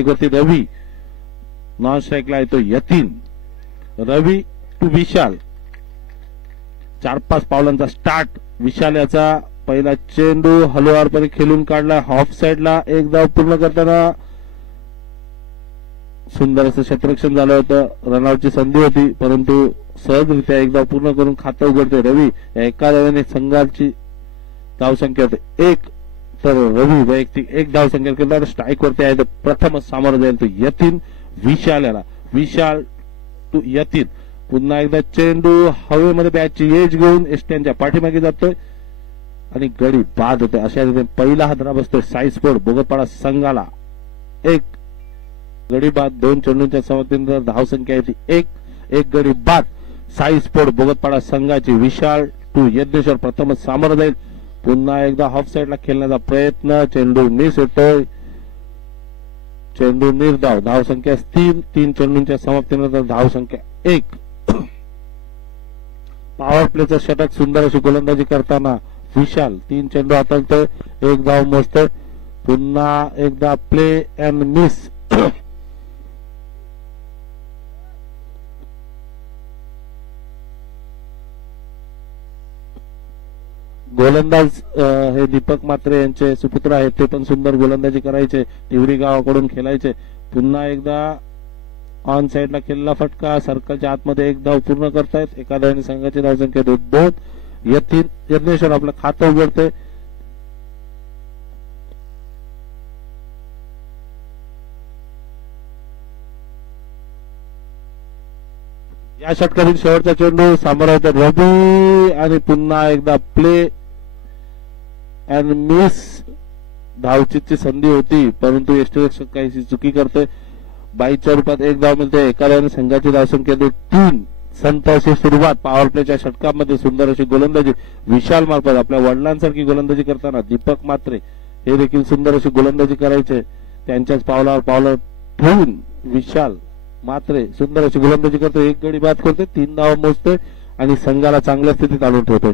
स्ट्राईकवरती रवी, non स्ट्राईकला येतो यतीन. रवी to Vishal, 4-5 पावलांचा start. विशाल याचा पहिला चेंडू हलवारपणे खेळून काढला, ऑफ साइडला. एक धाव पूर्ण करताना सुंदर असं क्षेत्ररक्षण झालं होतं. रनआउटची संधी होती, परंतु सहजरित्या एक धाव पूर्ण करून खातं उघडते रवी. एका धावेने संघाची धावसंख्या होते 1, तर रवी वैयक्तिक 1 धावसंख्या केला. स्ट्राईक वरती आहे, तर प्रथमच सामोरं जाईल तो यतीन विशाल याला. विशाल टू यतीन. पुन्हा एकदा चेंडू हवेमध्ये बॅटची एज घेऊन एसटीएनच्या पाठीमागे जातोय आणि गडी बाद होते. अशा रीतीने पहिला हादरा बसतोय साई स्पोर्ट बोगतपाडा संघाला. 1 गडी बाद, 2 चेंडूंच्या समाप्तीनंतर धावसंख्या येते 1 गडी बाद. साई स्पोर्ट बोगतपाडा संघाची. विशाल टू यज्ञेश्वर प्रथमच सामोरं जाईल. पुन्हा एकदा ऑफ साइडला खेळण्याचा प्रयत्न, चेंडू मिस होतोय. चेंडू निर्धाव, धावसंख्या स्थिर. 3 चेंडूंच्या समाप्तीनंतर धावसंख्या 1. पॉवर प्लेचं षटक, सुंदर अशी गोलंदाजी करताना विशाल 3 चेंडू हाताळतोय, 1 धाव मोजतोय. पुन्हा एकदा प्ले अँड मिस. गोलंदाज हे दीपक म्हात्रे यांचे सुपुत्र आहेत, ते पण सुंदर गोलंदाजी करायचे, तिवरी गावाकडून खेळायचे. पुन्हा एकदा ऑन साइडला खेळला फटका, सर्कलच्या आतमध्ये 1 धाव पूर्ण करतायत. एका धावेने संघाची धावसंख्या 2. यज्ञेश्वर आपलं खातं उघडते. या षटकातील शेवटचा चेंडू सामोरा होता रवी आणि पुन्हा एकदा प्ले अँड मिस. धावचीतची संधी होती, परंतु यष्टीरक्षक काहीशी चुकी करतोय. 22च्या रूपात 1 धाव मिळते. एका धावाने संघाची धावसंख्या 3. संत अशी सुरुवात पॉवर प्लेच्या षटकामध्ये. सुंदर अशी गोलंदाजी विशाल मार्फत. आपल्या वडिलांसारखी गोलंदाजी करताना दीपक म्हात्रे हे देखील सुंदर अशी गोलंदाजी करायचे. त्यांच्याच पावलावर पावलं ठेवून विशाल मात्रे सुंदर अशी गोलंदाजी करतो. 1 गडी बाद करतोय, 3 धावा मोजतोय आणि संघाला चांगल्या स्थितीत आणून ठेवतोय.